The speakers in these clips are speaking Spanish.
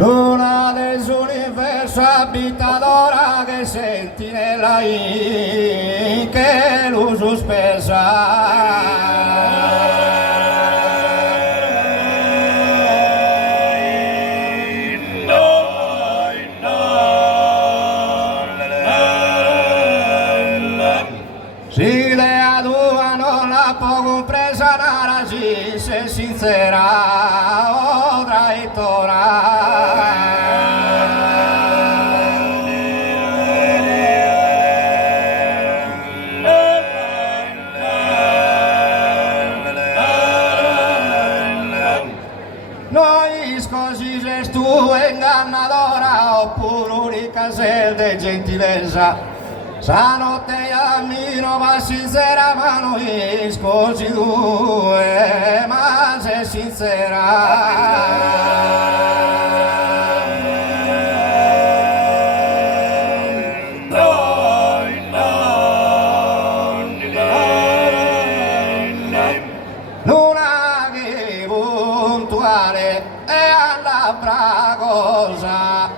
Luna dell'universo abitadora che senti nella che lu sospesa. Si le tua non la può compresa nara si se sincera o traitora. Noi scosi se tu ingannadora oppure unica sel de gentilezza. Stanotte ammiro ma sincera ma noi scosi due ma sei sincera. Luna che puntuale e alla bragosa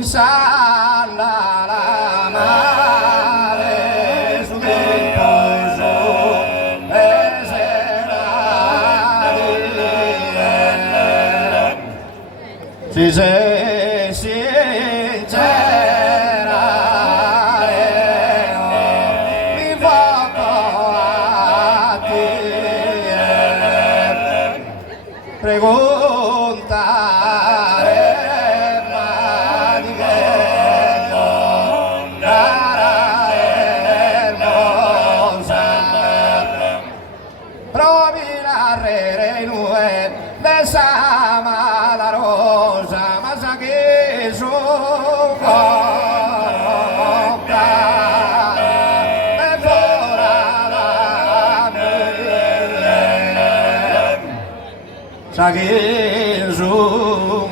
sanna la mare su del poso e sera si se sincera mi voto a te preguntare sama la rosa ma sa che sono e fora la mia sa che sono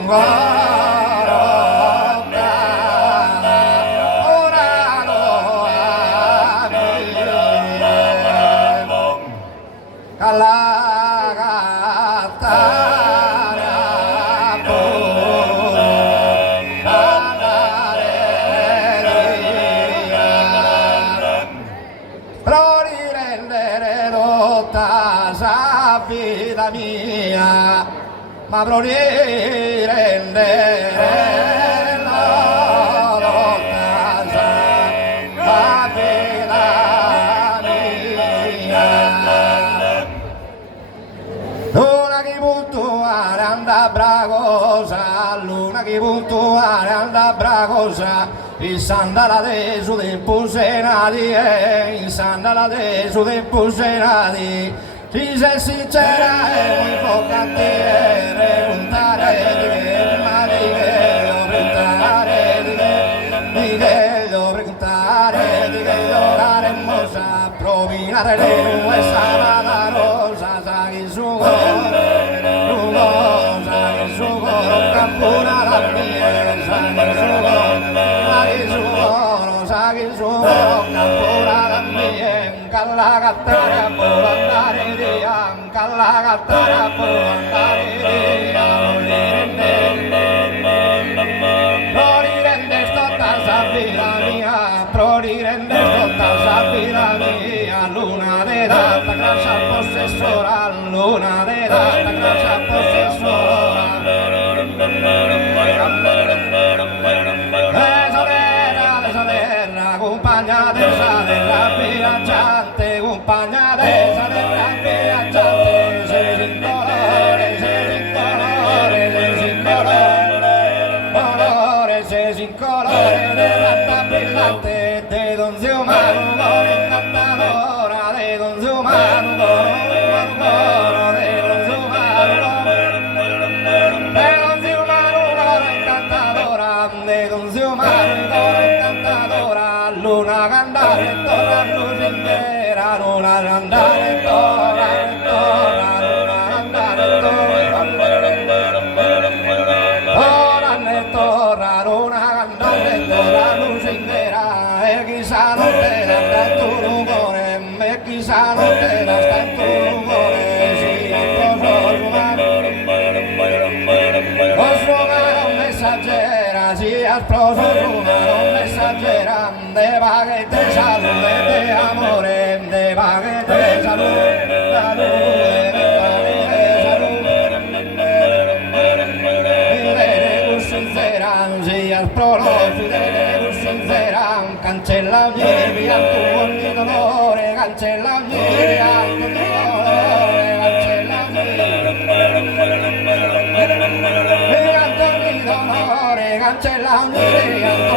vita mia, ma pro rendere la lotta la vita mia. Luna che puntuale anda bragosa, luna che puntuale anda bragosa, il sandala de su del pusenati, il sandala de su del pusenati. Si sei sincera e muy poca te preguntare di che ma di che lo preguntare di che lo preguntare di che lo hermosa provinare le nuestra la rosa sa che su sa che su campuna la mia sa che su sa che su campuna la mia calla cattare a andare via calla cattare a andare via Prorirende stotta sa vita mia prorirende stotta sa vita mia luna de data grassa possessora luna de data grassa possessora compagna della viaggiante, compagna della viaggiante, sei in colore, sei in colore, sei in colore, sei in colore della brillante, de donze umano, incantadora, de donze umano, de donze umano, de donze umano, incantadora, de donze umano, incantadora. Luna cantare torna lusingera, luna cantare torna, luna cantare torna, torna, luna cantare torna lusingera, e chissà non te ne sta in tu cuore, e chissà non te ne sta in tu cuore, si è posso fumare, esploso una non messaggera de paga e de salute e de amore, de paga e de salute, salute, de paga e de salute. Vedere cuscinzeran, si esploso, vedere cuscinzeran, cancella ogni pianto, ogni dolore, cancella ogni pianto, ogni dolore, cancella cancella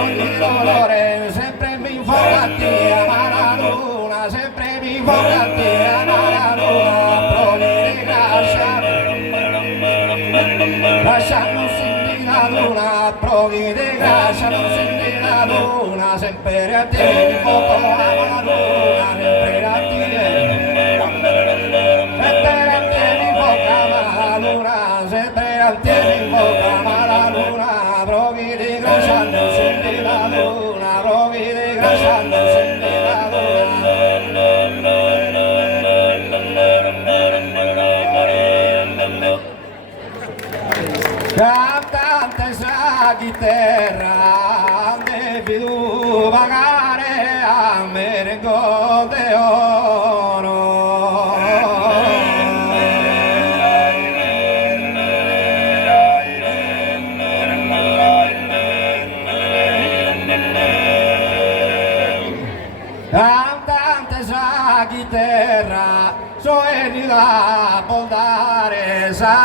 ogni dolore, sempre mi infoca a te, ama la luna, sempre mi infoca a te, ama la luna, provi di grazia, lascia non senti la luna, provi di grazia, non senti la luna, sempre a te mi infoco, ama la luna, sempre a te mi infoca, ama la luna, sempre a te mi infoca, ama la luna. Provi di grazia, non senti la luna, provi di grazia, non senti la luna. Cantante sa chitarra, devi tu pagare a merengo de oro. Cantante sa chitarra, so e la può dare sa